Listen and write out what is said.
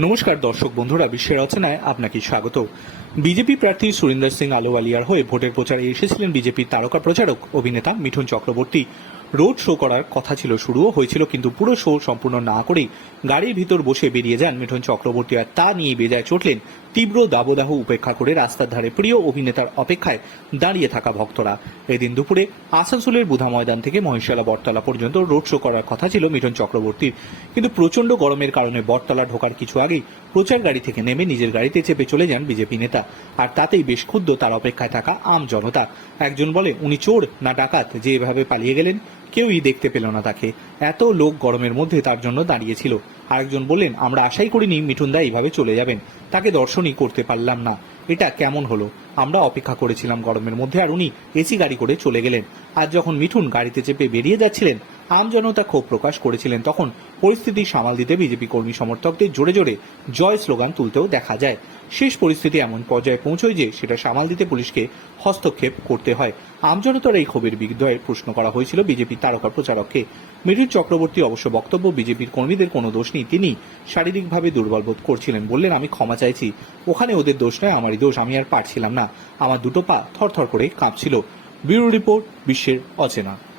নমস্কার দর্শক বন্ধুরা বিশ্বের রচনায় আপনাকে স্বাগত। বিজেপি প্রার্থী সুরিন্দর সিং আলোয়ালিয়ার হয়ে ভোটের প্রচারে এসেছিলেন বিজেপির তারকা প্রচারক, অভিনেতা মিঠুন চক্রবর্তী। রোড শো করার কথা ছিল শুরুও হয়েছিল, কিন্তু পুরো শো সম্পূর্ণ না করেই গাড়ির ভিতর বসে বেরিয়ে যান মিঠুন চক্রবর্তী আর তা নিয়ে বেজায় চটলেন তীব্র দাবদাহ উপেক্ষা করে রাস্তার ধারে প্রিয় অভিনেতার অপেক্ষায় দাঁড়িয়ে থাকা ভক্তরা। এদিন দুপুরে আসানসোলের বুধা ময়দান থেকে মহিষালা বটতলা পর্যন্ত রোড শো করার কথা ছিল মিঠুন চক্রবর্তীর। কিন্তু প্রচণ্ড গরমের কারণে বটতলা ঢোকার কিছু আগেই প্রচার গাড়ি থেকে নেমে নিজের গাড়িতে চেপে চলে যান বিজেপি নেতা। আর তাতেই বেশ ক্ষুব্ধ তার অপেক্ষায় থাকা আম জনতা। একজন বলে, উনি চোর না ডাকাত, যে এভাবে পালিয়ে গেলেন, কেউই দেখতে পেল না তাকে। এত লোক গরমের মধ্যে তার জন্য দাঁড়িয়েছিল আরেকজন বললেন, আমরা আশাই করিনি মিঠুনদা এইভাবে চলে যাবেন। তাকে দর্শনই করতে পারলাম না। এটা কেমন হলো? আমরা অপেক্ষা করেছিলাম গরমের মধ্যে, আর উনি এসি গাড়ি করে চলে গেলেন। আর যখন মিঠুন গাড়িতে চেপে বেরিয়ে যাচ্ছিলেন আম জনতা ক্ষোভ প্রকাশ করেছিলেন তখন পরিস্থিতি সামাল দিতে বিজেপি কর্মী সমর্থকদের জোরে জোরে জয় স্লোগান তুলতেও দেখা যায়। শেষ পরিস্থিতি এমন পর্যায়ে পৌঁছয় যে সেটা সামাল দিতে পুলিশকে হস্তক্ষেপ করতে হয়। আমজনতার এই ক্ষোভের বিরুদ্ধে প্রশ্ন করা হয়েছিল বিজেপি তারকা প্রচারককে। মিঠুন চক্রবর্তী অবশ্য বক্তব্য বিজেপির কর্মীদের কোনো দোষ নেই। তিনি শারীরিকভাবে দুর্বল বোধ করছিলেন বললেন, আমি ক্ষমা চাইছি। ওখানে ওদের দোষ নয়, আমারই দোষ। আমি আর পারছিলাম না। আমার দুটো পা থরথর করে কাঁপছিল। ব্যুরো রিপোর্ট, বিশ্বের অচেনা।